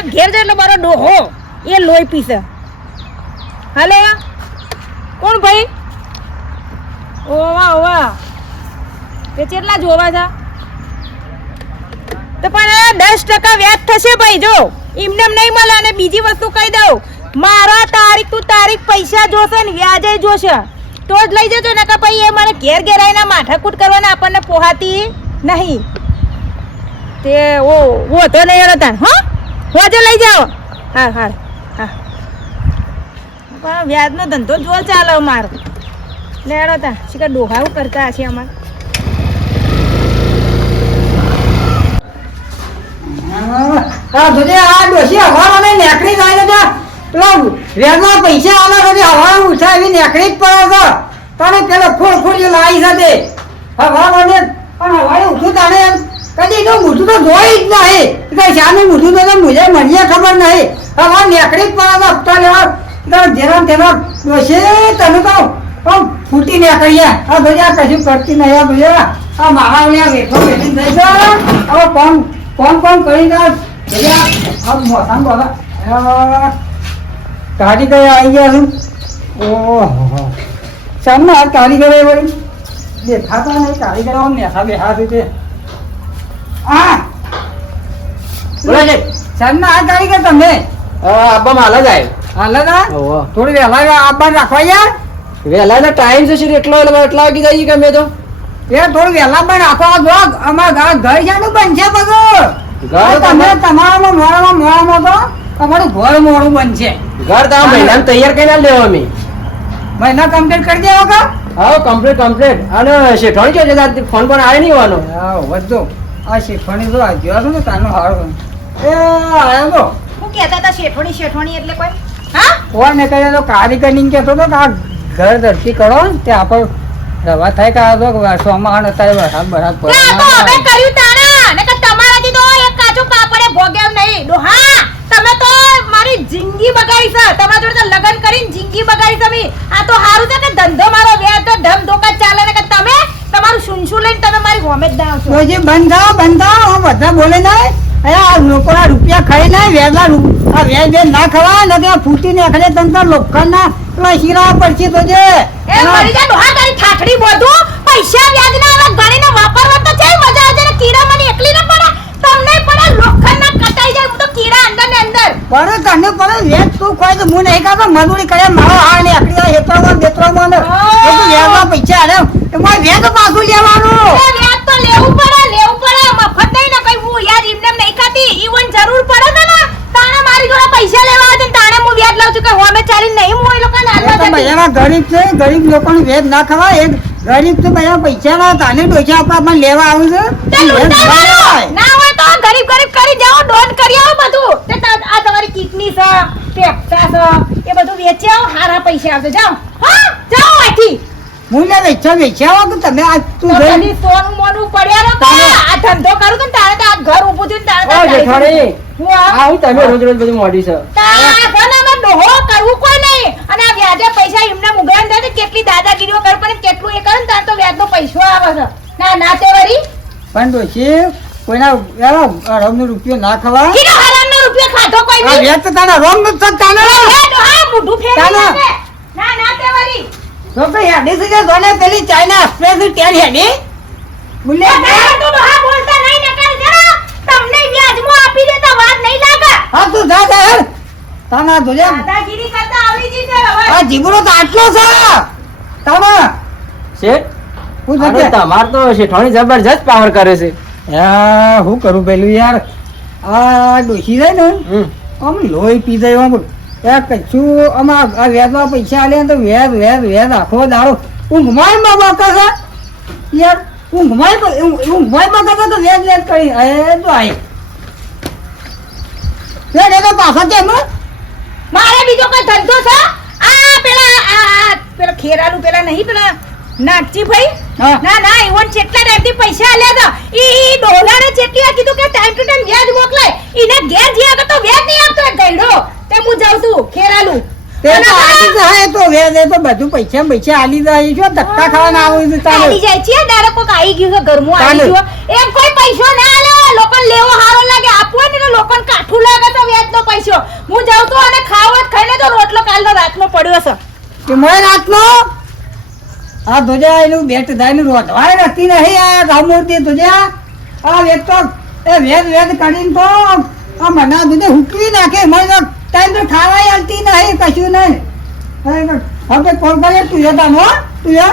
અને ઘેર જાય એટલે મારો ડોહો. એ લોહી પીશે હાલો કોણ ભાઈ? ઓવા ઓવા. તે કેટલા જોવા છે તો પણ દસ ટકા વ્યાજ થશે ભાઈ, જો. એમને એમ નહીં મળે અને બીજી વસ્તુ કહી દઉં. મારા તારીખ તું તારીખ પૈસા જોશે ને વ્યાજે જોશે. તો જ લઈ જજો ને કે ભાઈ એ મને ઘેર ઘેર આવીને માથાકૂટ કરવાના આપણને પોહાતી નહીં. તે ઓ ઓ તો નહીં હતા હો. હોજો લઈ જાઓ. હા હા હા પણ વ્યાજનો ધંધો જો ચાલે મારો લેડો તા શીખર ડોહાવું કરતા હશે અમાર. આ જોજે આ ડોશી હવાને નેકડી જાય છે પેલો વેરના પૈસા આવે છે હવાને ઉઠાવી નેકડી જ પડે છે. તને પેલો ખોડ ખોડ લાવી છે તે. હવાને પણ હવાને ઉઠું તાણે એમ. કદી તો મોઢું તો જ નહીં. કઈ શાનું મોઢું તો મુજે મને ખબર નહીં. હવા નેકડી જ પણ હપ્તા લેવા. જેના તેના ડોશી કહું ફૂટી નીકળીએ. આ જોજે કશું કરતી નહીં. મારા અહીંયા વેઠો બેઠી થઈ છે હવે કોણ કરી દે? ભૈયા, આ મોસામ બોલા. કારીગર આવી ગયા છું ઓહો. સામને આ કારીગર વળી? દેખાતા નહીં. કારીગર મેસા બેહા છે તે બોલો છે સામને આ કારીગર તમે? આબા માલા જાય. હાલ ના? ઓહો થોડી વહેલા આપવા રાખવા યાર. વેલા ટાઈમ છે શરી એટલો એટલે એટલા વાગી જઈએ કે અમે તો. એ થોડું વહેલા પણ રાખવા જો અમારા ઘર ઘર શાનું બનશે બધું? તમે તમે તમારામાં મોડામાં મોડામાં તો તમારું ઘર મોડું બનશે. ઘર તમે મહિનાને તૈયાર કરીને આલી દેવો અમે. મહિના કમ્પ્લીટ કરી દેવો કા? હા કમ્પ્લીટ કમ્પ્લીટ અને શેઠવાણી છે ફોન પણ આવે નહીં હોવાનો? હા વધો આ શીખવાની તો આજ્યો છો ને તાનો હારો એ આયો તો. શું કહેતા હતા શેઠવાણી શેઠવાણી એટલે કોઈ? હા? કોણ ને કહે તો કારીગરની કહેતો તો કે આ ઘર ધરતી કરો તે આપણે રવા થાય કે આ તો સોમાણ અત્યારે વરસાદ બરસાદ પડે. તો અમે કર્યું તાણા. ને કે તમારાથી તો એક કાચો પાપડે ભોગ્યા નહીં. ડોહા તમે તો મારી જિંદગી બગાડી છે. તમારા જોડે તો લગ્ન કરીને જિંદગી બગાડી તમે આ તો સારું છે કે ધંધો મારો વ્યાજ તો ધમ ધોકા ચાલે ને કે તમે તમારું સુનશું લઈને તમે મારી હોમે જ ના આવશો. જે બંધ થાવ બંધ બોલે ના આ લોકોના રૂપિયા ખાઈ નહીં વેલા આ વ્યાજ વ્યાજ ના ખવાય ને ત્યાં ફૂટી ને અખડે તંત્ર લોખંડના પેલા શીરા પડશે તો જે. એ મરી જા ડોહા તારી ઠાઠડી બોધું. પૈસા વ્યાજ ના આવા ગણીને વાપરવા તો છે મજા આવે ને કીડા મને એકલી ના પડે. તમને લોખંડ લોખંડના કટાઈ જાય તો કીડા અંદર ને અંદર. પણ તને પણ વ્યાજ તું કોઈ તો હું નહીં કાતો મજૂરી કરે મારો હાલ ને અકડી જાય હેતરામાં બેતરામાં ને. એ તો વ્યાજના પૈસા આલે. એમાં વ્યાજ પાછું લેવાનું. એ વ્યાજ તો લેવું પડે લેવું પડે. મફત નહીં ને કઈ હું યાર એમને નહીં ખાતી ઈવન જરૂર પડે ને. તાણે મારી જોડે પૈસા લેવા આવે તાણે હું વ્યાજ લાવ છું કે હોમે ચાલી નહીં હું એ લોકોને. બધાના ગરીબ છે ગરીબ લોકોને વ્યાજ ના ખવાય. એક ગરીબ તો બધા પૈસા ના તાને ડોસા પણ લેવા આવું છે? ના હોય તો ગરીબ ગરીબ કરી જાઓ ડોન કરી આવો બધું. આ તમારી કિડની છે એ બધું વેચી આવો હારા પૈસા આવશે. જાઓ. હા જાઓ અહીંથી હું લે વેચા તમે આ તું સોનું મોનું પડ્યા આ ધંધો કરું તો તારે તો આ ઘર ઊભું થયું તારે તો જેઠાણી. હું આ આ તમે રોજ રોજ બધું મોડી છે. તારામાં ડોહો કરવું કોઈ નહીં. અને આ વ્યાજે પૈસા એમને મુગરાન થાય તો કેટલી દાદાગીરીઓ કરે પણ કેટલું એ કરે ને તારે તો વ્યાજનો પૈસો આવે છે. ના ના તે વરી પણ ડોશી કોઈના એનો રમનો રૂપિયો ના હરામનો રૂપિયો ખાધો કોઈ નહીં. વ્યાજ તો તારા તાને. મોઢું ના ના તે વરી તો કઈ હેડી છે કે જોને પેલી ચાઇના એક્સપ્રેસ ટેન હેડી બોલે ના, બોલતા નહીં નકર જરા તમને વ્યાજમાં આપી દેતા વાત નહીં લાગે. હા તું જા જા હેડ. તાના જોજે. દાદાગીરી કરતા આવડી જશે હવે. આ જીબરો તો આટલો છે. તાના. શેઠ હું આનો તમાર તો શેઠવાણી જબરજસ્ત પાવર કરે છે. યા હું કરું પેલું યાર? આ ડોસી જાય ને? આમ લોહી પી જાય આમ યાર આમાં વ્યાજમાં પૈસા આલે તો વ્યાજ વ્યાજ વ્યાજ આખો દાડો ઊંઘમાં માં બાકા છે. યાર, ઊંઘમાં ઊંઘમાં બાકા તો વ્યાજ વ્યાજ કરી એ તો આય. વ્યાજ એ તો પાછા કેમ? મારે બીજો કોઈ ધંધો છે? આ પેલા આ પેલા ખેરાલું પેલા નહીં, પેલા નાગજી ભાઈ. ના ના ઈવન કેટલા ટાઈમથી પૈસા આલ્યા હતા. ઈ ડોલારે જેટલી આ કીધું કે ટાઈમ ટુ ટાઈમ વ્યાજ મોકલાય. ઈને ઘેર જ્યાં આગળ તો વ્યાજ નહીં આપતો એ ગયડો તે હું જાઉં છું ખેરાલું. તે તો આલી જાય તો વ્યાજ એ તો બધું પૈસા પૈસા આલી જાય. શું ધક્કા ખાવાના આવું છે તારે આલી જાય છે. ડાયરેક્ટ કોક આવી ગયું છે ઘરમાં આવી ગયું એમ કોઈ પૈસો ના આલે. લોકોને લેવો હારો લાગે. આપવો ને તો લોકોને કાઠું લાગે તો વ્યાજનો પૈસો. હું જાઉં તો અને ખાવા જ ખાઈ લેજો રોટલો કાલનો રાતનો પડ્યો છે. કે મોય રાતનો? આ ધોજા એનું બેટ દાયનું રોધવાય નથી નહીં આ ગામૂર્તિ ધોજા. આ વેદ તો એ વેદ વેદ કાઢીને તો આ મના દૂધે હુકવી નાખે. મને તો ટાઈમ તો ખાવાય હાલતી નહીં કશું નહીં. હવે કોણ કરે તું એ તાનો તું એ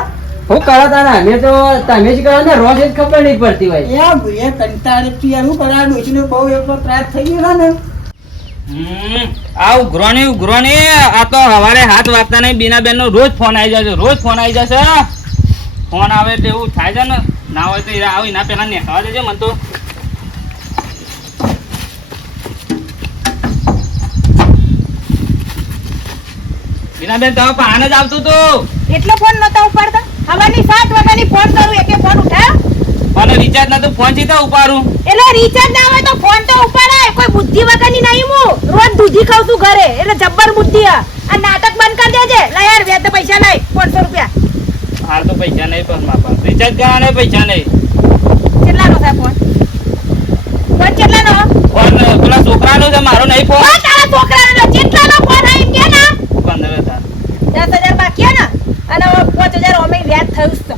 હું કરો તારા અમે તો તમે જ કરો ને રોજ જ ખબર નહીં પડતી હોય. એ કંટાળે તું યાર હું કરા ડોશીનો બહુ એટલો ત્રાસ થઈ ગયો ને. આ ઉઘરોની ઉઘરોની આ તો હવારે હાથ વાગતા નહીં. બીના બેન નો રોજ ફોન આવી જશે. રોજ ફોન આવી જશે. ફોન આવે તો એવું થાય છે ને. ના હોય તો આવી ના પેલા નેખાવા દેજો મને તો. બીના બેન તમે પાન જ આવતું હતું એટલો ફોન નતા ઉપાડતા? હવાની સાત વાગ્યાની ફોન કરું એટલે ફોન ઉઠાવ અને રિચાર્જ તો ફોન જીતા ઉપાડું. એટલે રિચાર્જ ના હોય તો ફોન તો ઉપાડાય. કોઈ બુદ્ધિ વગરની નહીં હું. રોજ દૂધી ખાઉં છું ઘરે. એટલે જબ્બર બુદ્ધિ આ. નાટક બંધ કરી દેજે. લે યાર વ્યાજ પૈસા લઈ પાંચસો રૂપિયા. હાલ તો પૈસા નહીં પણ માપા રિચાર્જ કરવાના પૈસા નહીં. કેટલાનો થાય ફોન ફોન કેટલાનો? ફોન પેલા છોકરાનો છે મારો નહીં ફોન તારા છોકરાનો કેટલાનો ફોન આવી કે ના? પંદર હજાર દસ હજાર બાકી ને? અને પાંચ હજાર અમે વ્યાજ થયું જ તો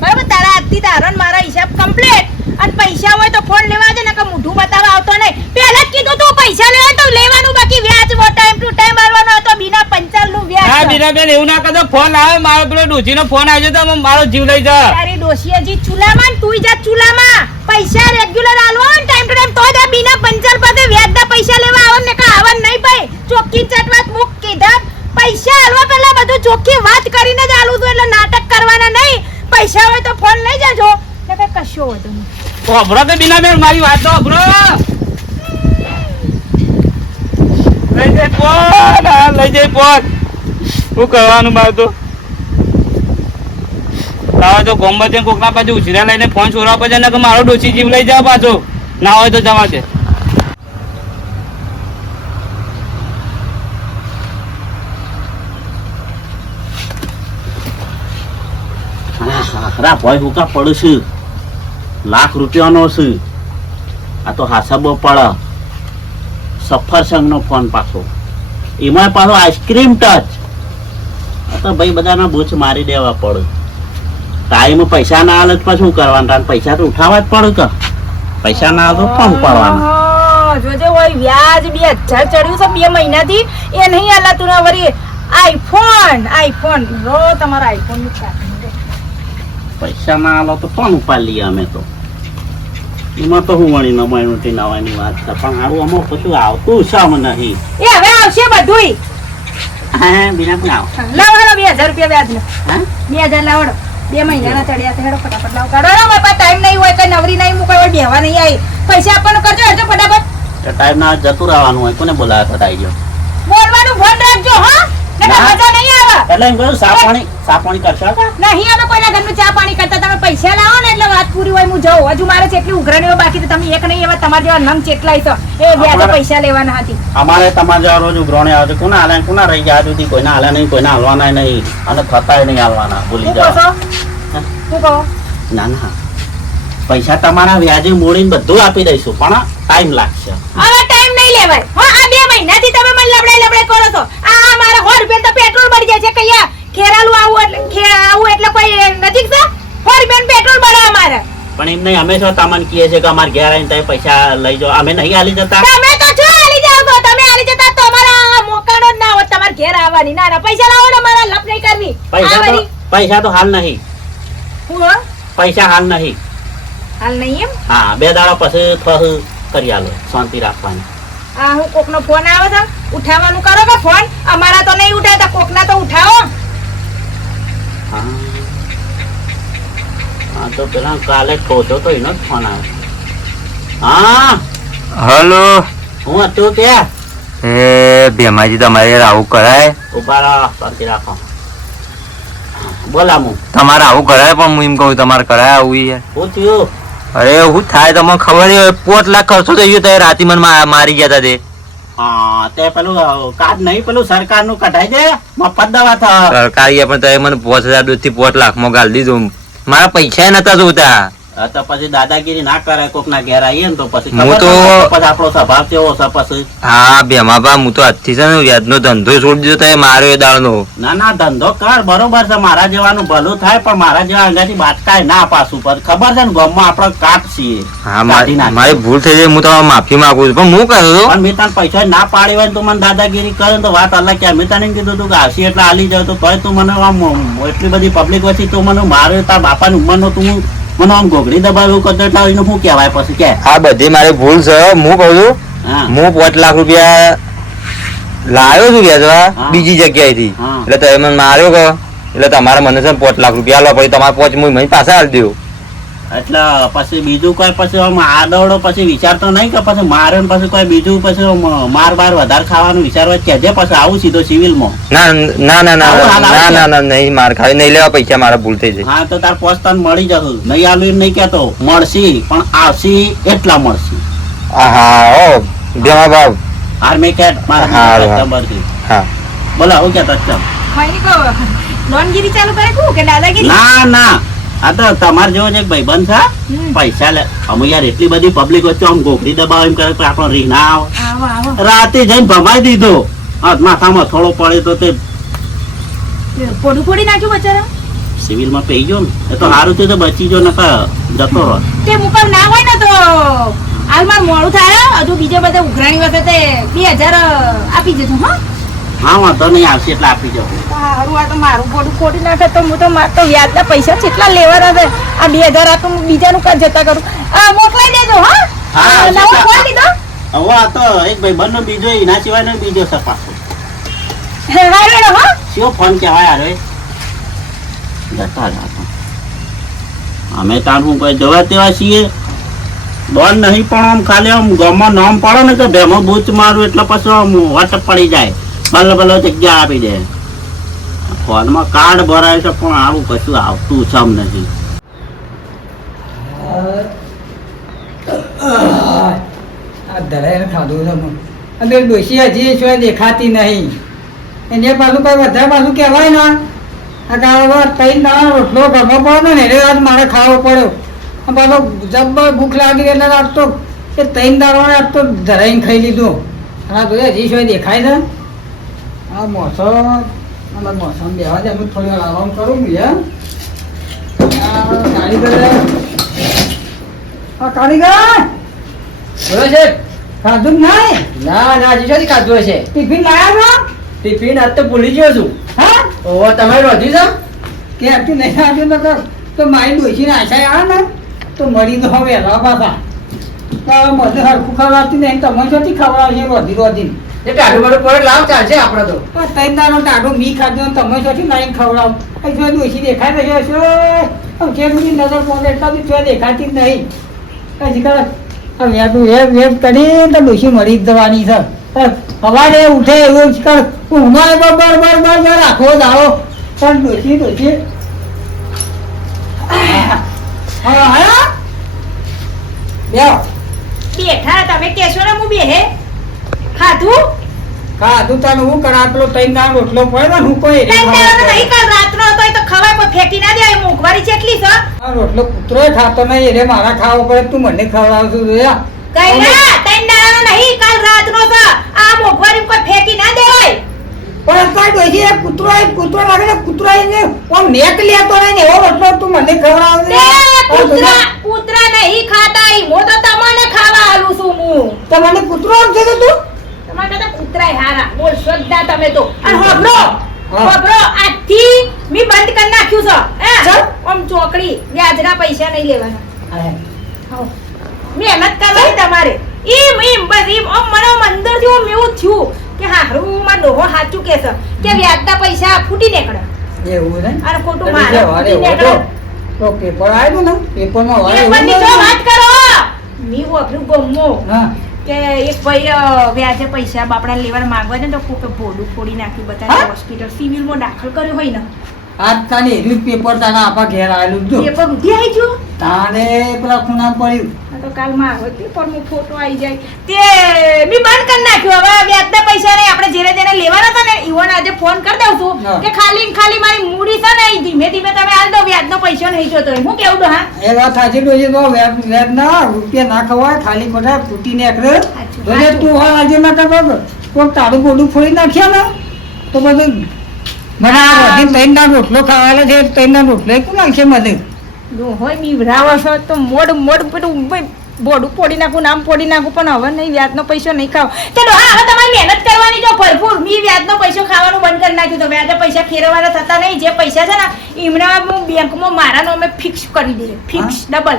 બરાબર? તારા આજથી તારો મારો હિસાબ કમ્પ્લીટ અને પૈસા હોય તો ફોન લેવા દે ને કે મોઢું બતાવવા આવતો નહીં પહેલા જ કીધું તું પૈસા લેવા તો લેવાનું બાકી વ્યાજ ટાઈમ ટુ ટાઈમ આલવાનો હતો બીના પંચાલનું બેન એવું ના કરતો ફોન આવે મારો પેલો ડોશીનો ફોન આવ્યો તો મારો જીવ લઈ જા તારી ડોશી હજી ચૂલામાં ને તુંય જા ચૂલામાં. પૈસા રેગ્યુલર આલવો ને ટાઈમ ટુ ટાઈમ તો જ આ બીના પંચાલ પાસે વ્યાજના પૈસા લેવા આવો ને કા આવન નહીં ભાઈ. ચોખ્ખી ચટવાત મુક કીધા પૈસા આલવા પહેલા બધું ચોખ્ખી વાત કરીને જ આલું તું એટલે નાટક કરવાના નહીં. પૈસા હોય તો ફોન લઈ જાજો. ને કશો વધુ નહીં. અભરો તો બીના બેન મારી વાત તો અભરો. લઈ જાય પોત લઈ જાય પોત શું કરવાનું બાર તો? લાવે તો ગોમ્બત કોકના પાછું ઉછીરા લઈને ફોન છોડવા પછી મારો ડોસી જીવ લઈ જાવ પાછો. ના હોય તો જવા છે સારા ભાઈ હુકા પડું છું? લાખ રૂપિયાનો છે. આ તો હાસાબો પડે સફરસંગનો ફોન પાછો. એમાં પાછો આઈસ્ક્રીમ ટચ તો ભાઈ બધાના બૂચ મારી દેવા પડે. ટાઈમ પૈસા ના આલે તો શું કરવાનું? પૈસા તો ઉઠાવવા જ પડે કે? પૈસા ના આવે તો ફોન પાડવાના જોજે હોય વ્યાજ બે હજાર ચડ્યું છે બે મહિનાથી. એ નહીં આલાતું ને વળી આઈફોન આઈફોન. રો તમારા આઈફોન પૈસા ના આલો તો ફોન ઉપાડ લઈએ અમે તો? એમાં તો હું વણી નમાયનું થી નવાની વાત છે પણ હારું અમુક કશું આવતું છે નહીં. એ હવે આવશે બધુંય. હા લાવો બે હજાર રૂપિયા વ્યાજ બે હજાર લાવડો. બે મહિનાના ચડ્યા છે હેડો ફટાફટ લાવો. કાઢો હેડો મારા ટાઈમ નહીં હોય કઈ નવરી નહીં મૂકો હોય બેહવા નહીં આવી. પૈસા આપવાનું કરજો હેડો ફટાફટ. ટાઈમ ના જતું રહેવાનું હોય કોને બોલાવે તો આવી ગયો? બોલવાનું ફોન રાખજો હા. ના. મજા એટલે એમ કહ્યું સા પાણી સા પાણી કરશો નહીં અમે કોઈના ઘરનું ચા પાણી કરતા. તમે પૈસા લાવો ને એટલે વાત પૂરી હોય હું જાઉં. હજુ મારે જેટલી ઉઘરાણીઓ બાકી તો તમે એક નહીં એવા તમારા જેવા નંગ ચેટલાય તો એ વ્યાજે પૈસા લેવાના હતી. અમારે તમારા જેવા રોજ ઉઘરાણી આવે છે. કોને હાલે કોના રહી ગયા સુધી? કોઈને હાલે નહીં કોઈને હાલવાના નહીં. અને થતાય નહીં હાલવાના ભૂલી જાઓ. શું કહો? ના ના. પૈસા તમારા વ્યાજે મોડીને બધું આપી દઈશું પણ ટાઈમ લાગશે. હવે ટાઈમ નહીં લેવાય. હા મહિનાથી તમે મને લબડાઈ લબડાઈ કરો છો. આ મારા સો રૂપિયા તો પેટ્રોલ મળી જાય છે કયા? ખેરાલું આવું એટલે આવું એટલે કોઈ નજીક છે સો? રૂપિયાનું પેટ્રોલ મળે અમારે. પણ એમ નહીં અમે શું તમને કહે છે કે અમાર ઘેર આવીને તમે પૈસા લઈ જાઓ. અમે નહીં આલી જતા. તમે તો છો આલી જાવ તો તમે આલી જતા તો અમારા મોકાણો જ ના હોત તમારે ઘેર આવવાની. ના ના પૈસા લાવો ને મારા લપ નહીં કરવી. પૈસા તો પૈસા તો હાલ નહીં. હું પૈસા હાલ નહીં. હાલ નહીં એમ? હા બે દાડા પછી ફહ કરી આલો શાંતિ રાખવાની. આ હું કોકનો ફોન આવે છે ઉઠાવવાનું કરો કે ફોન? અમારા તો નહીં ઉઠાવતા કોકના તો ઉઠાવો. હા. હા તો પેલા કાલે જ તો એનો ફોન આવે. હા. હલો. હું હતું ત્યાં? એ ભેમાજી તમારે આવું કરાય? ઊભા રાખો. બોલા હું તમારે આવું કરાય પણ હું એમ કહું તમારે કરાય આવું યાર હું થયું? અરે હું થાય તમને ખબર નહીં હોય. પોત લાખ ખર્ચો થઈ ગયો તો એ રાતી મન મારી ગયા તા તે. હા તે પેલું કાર્ડ નહીં પેલું સરકારનું કઢાઈ દે. મફત દવા થા. સરકારી પણ મને પાંચ હજાર દૂધથી પોત લાખમાં ગાલ દીધું. મારા પૈસા નતા જોતા. તો પછી દાદાગીરી ના કરે કોક ના ઘેર આવીએ ને તો પછી હું તો- પછી આપણો સ્વભાવ કેવો છે પછી. હા ભેમાબા હું તો આજથી છે ને વ્યાજનો ધંધો છોડી દીધો તો મારો એ દાળનો. ના ના ધંધો કર બરોબર છે મારા જેવાનું ભલું થાય પણ મારા જેવા અંગાથી બાટકાય ના પાછું પર ખબર છે ને ગામમાં આપણે કાટ છીએ હા મારી મારી ભૂલ થઈ જાય હું તમારે માફી માંગુ છું. પણ હું કહું છું પણ મેં તને પૈસા ના પાડી હોય ને મને દાદાગીરી કરે તો વાત અલગ કે મેં તને કીધું તું કે હાસી એટલે હાલી જાવ તો તોય તું મને એટલી બધી પબ્લિક વચ્ચે તું મને મારે તાર બાપાની ઉંમરનો તું મને આમ ઘોઘડી દબાવ્યું કરતો એનું શું કહેવાય પછી કે? આ બધી મારી ભૂલ છે હું. કહું છું હું. પાંચ લાખ રૂપિયા લાવ્યો છું કે બીજી જગ્યાએથી. થી એટલે તમે મને માર્યો કે એટલે તમારે મને છે પાંચ લાખ રૂપિયા લો પછી તમારે પાંચ મહિને પાછા આલી દઉં એટલે પછી બીજું કોઈ પછી આમ આદવડો પછી વિચારતો નહીં કે પછી મારે પછી કોઈ બીજું પછી માર બાર વધારે ખાવાનું વિચારવા કહેજે પછી આવું સીધો સિવિલમાં. ના ના ના ના ના ના ના નહીં માર ખાવી નહીં લેવા પૈસા મારા ભૂલ થઈ જાય. હા તો તાર પોસ્ટ તને મળી જશે. નહીં આલું નહીં કેતો મળશી પણ આવશે એટલા મળશે. આહા ઓ દેવા બાબ આર્મી કેટ. મારા હા બોલા હું કહેતા ચમ લોનગીરી ચાલુ કરે કે દાદાગીરી? ના ના. આ તો તમારે જેવો છે ભાઈબંધ છે પૈસા લે. અમે યાર એટલી બધી પબ્લિક વચ્ચે આમ ગોખડી દબાવ એમ કરે આપણો રીહ ના આવે. રાતે જઈને ભમાઈ દીધો. માથામાં થોડો પડે તો તે પોડું ફોડી નાખ્યું બચારા? સિવિલમાં પઈ ગયો ને. એ તો સારું થયું તો બચી ગયો ને જતો રહો. તે મુકર ના હોય ને તો હાલ માર મોડું થાય હજુ બીજા બધા ઉઘરાણી વખતે બે હજાર આપી જજો હા. હા વાંધો નહીં આવશે એટલે આપી જાઉં સારું આ તો મારું પોડું ફોડી નાખે તો હું તો માર તો વ્યાજના પૈસા કેટલા લેવાના છે આ બે હજાર આ તો હું બીજાનું કાં જતા કરું. આ મોકલાઈ દેજો હા. હા, નવો ફોન લીધો હવે આ તો એક ભાઈ બંને બીજો એના સિવાય બીજો છે પાછો. હારે હા. શું ફોન કહેવાય અરે જતા અમે તાર હું કોઈ જવા તેવા છીએ? બોલ નહીં પણ આમ ખાલી આમ ગામમાં નામ પાડો ને કે ભેમો બૂચ મારું એટલે પછી આમ વટ પડી જાય. બલ્લે ભલે જગ્યા આપી દે. ફોનમાં કાર્ડ ભરાય છે, પણ આવું કશું આવતું આમ નથી. ખાધું છે હું. અને હજી છે દેખાતી નહીં. એને પાછું કઈ વધારે પાછું કહેવાય ને. આ ત્રણ દાણા રોટલો ઘરમાં પડે ને એને મારે ખાવો પડ્યો. પાછો જબ્બર ભૂખ લાગી એટલે તો એ ત્રણ દાણા રાત તો ધરાઈને ખાઈ લીધું. આ બધું હજી છે દેખાય છે. આ મોસમ અને મોસમ બેવા દે હું થોડી વાર આરામ કરું ભૈયા કારીગર આ કારીગર! બોલો છે. ખાધું નહીં ના ના શોધી ખાધું હશે. ટિફિન લાયા ટિફિન આજ તો ભૂલી ગયો છું. હા? ઓહો તમે રોધી છો? કે આટલું નહીં આવ્યું તો મારી ડોસીને આશા આવે ને તો મળી તો હવે વહેલા તો હવે બધું હરખું ખવડાવતી નહીં તમે જોતી ખવડાવશે રોધી રોધી એ ટાઢું મારું પડે લાવ ચાલશે આપણે તો. પણ ત્રણ દાનો ટાઢું મી ખાધો ને તમે જોતી નહીં ખવડાવ. અહીં જો ડોસી દેખાય રહ્યો છો આમ જે બધી નજર પહોંચે એટલા બી જો દેખાતી જ નહીં. હજી કર. હવે તું એમ એમ કરી તો ડોસી મરી જ જવાની છે. તો સવારે ઉઠે એવું જ કર. ઊંઘમાં બર બર બર બર બર આખો દાડો પણ ડોસી ડોસી હા હા. બેઠા તમે કહેશો ને હું બેહે? ખાધું? ખાધું તને હું કરા આટલો તૈન દાણ રોટલો પડ્યો હું કોઈ તૈન દાણ નહીં કાલ રાતનો હતો તો ખવાય પણ ફેંકી ના દે મોંઘવારી કેટલી છે. રોટલો કૂતરો ખાતો નહીં એટલે મારા ખાવો પડે તું મને ખવડાવશું જોયા કઈ ના તૈન દાણ નહીં કાલ રાતનો છે. આ મોંઘવારી કોઈ ફેંકી ના દેવાય. પણ અત્યારે ડોશી એ કૂતરો એ કૂતરો લાગે ને કૂતરો એને કોણ નેક લેતો નહીં ને એવો રોટલો તું મને ખવડાવશે તે કૂતરા કૂતરા નહીં ખાતા ઈ હું તો તમને ખાવા આલું છું હું. તમને મને કૂતરો છે તું? તમારા કરતા કૂતરાય હારા. બોલ શ્રદ્ધા તમે તો. અને હોભળો હા. આજથી મી બંધ કરી નાખ્યું છે. હે. આમ ચોકડી વ્યાજના પૈસા નહીં લેવાના. મહેનત કરવાની તમારે. એમ એમ બસ એમ ઓમ મને અંદરથી ઓમ એવું થયું કે હારું માં ડોહો સાચું કે છે? કે વ્યાજના પૈસા ફૂટી નીકળે. એવું ને? અને ખોટું મારે ફૂટી નીકળે. તો પેપર આવ્યું ને? પેપરમાં. વાત કરો. મી વાપર્યું ગમો હા. કે એક ભાઈ વ્યાજે પૈસા બાપડા લેવા માંગવા ને તો કોકે ભોડું ફોડી નાખ્યું બધા બધાને હોસ્પિટલ સિવિલમાં દાખલ કર્યો હોય ને. આજ તાને એર્યું પેપર તાના આપા ઘેર આવેલું જો પેપર ઉધી આવી ગયું? તાને પેલા ખૂણા પડ્યું. તો કાલ મારો પણ હું ફોટો આવી જાય. તે મી બંધ કરી નાખ્યો. હવે વ્યાજના પૈસા નહીં આપણે જેને જેને લેવાના હતા ને ઈવન આજે ફોન કરી દઉં છું કે ખાલી ખાલી મારી મૂડી છે ને ધીમે ધીમે તમે આલ દો વ્યાજનો પૈસો નહીં જોતો. હું કેવું હા? એ વાત સાચી ડોશી તો વ્યાજ વ્યાજ ના રૂપિયા ના ખવાય ખાલી ખોટા ફૂટી નીકળે. જોજે તું હા આજે ના કરતો કોઈ તારું બોડું ફોડી નાખ્યા ને તો બધું મને આ ના રોટલો ખાવાનો છે તૈના રોટલો કોણ નાખશે મને? હોય બીવરાવો છો તો મોડ મોડ પેલું બોડું પોડી નાખું નામ પોડી નાખું પણ હવે નહીં વ્યાજનો પૈસો નહીં ખાવ. ચલો હા હવે તમારે મહેનત કરવાની જો ભરપૂર મી વ્યાજનો પૈસો ખાવાનું બંધ કરી નાખ્યું તો વ્યાજે પૈસા ફેરવવાના થતા નહીં. જે પૈસા છે ને એમના હું બેંકમાં મારાનો અમે ફિક્સ કરી દઈએ ફિક્સ ડબલ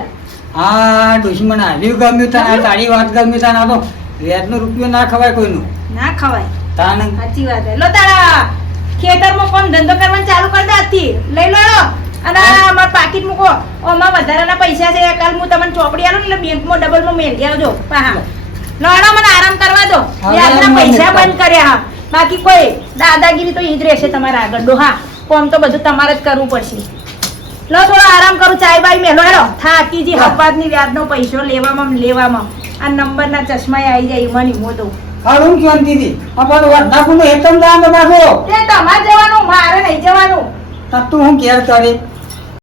હા દુશ્મન આવ્યું ગમ્યું તને તારી વાત ગમ્યું તને તો વ્યાજનો રૂપિયો ના ખવાય કોઈનું. ના ખવાય. તાને સાચી વાત લો તારા ખેતરમાં પણ ધંધો કરવાનું ચાલુ કરી દે લઈ લો. અને મારું પાકીટ મૂકો. ઓમાં વધારાના પૈસા છે. કાલ હું તમને ચોપડી આલું ને એટલે બેંકમાં ડબલમાં મેળવી આવજો. પાહા મને આરામ કરવા દો. પૈસા બંધ કર્યા હા. બાકી કોઈ દાદાગીરી તો ઈ જ રહેશે તમારા આગળ. ડોહા કોમ તો બધું તમારે જ કરવું પડશે. લો થોડો આરામ કરું. ચાય બાય મેલો. હેડો થાકી જી. હપાતની વ્યાજનો પૈસો લેવામાં લેવામાં. આ નંબરના ચશ્મા આવી જાય મને મોટો હારું શાંતિથી અમારો વાત નાખું હેતમ દામ નાખો. તે તમારે જવાનું મારે નહીં જવાનું. તું હું કેર કરે?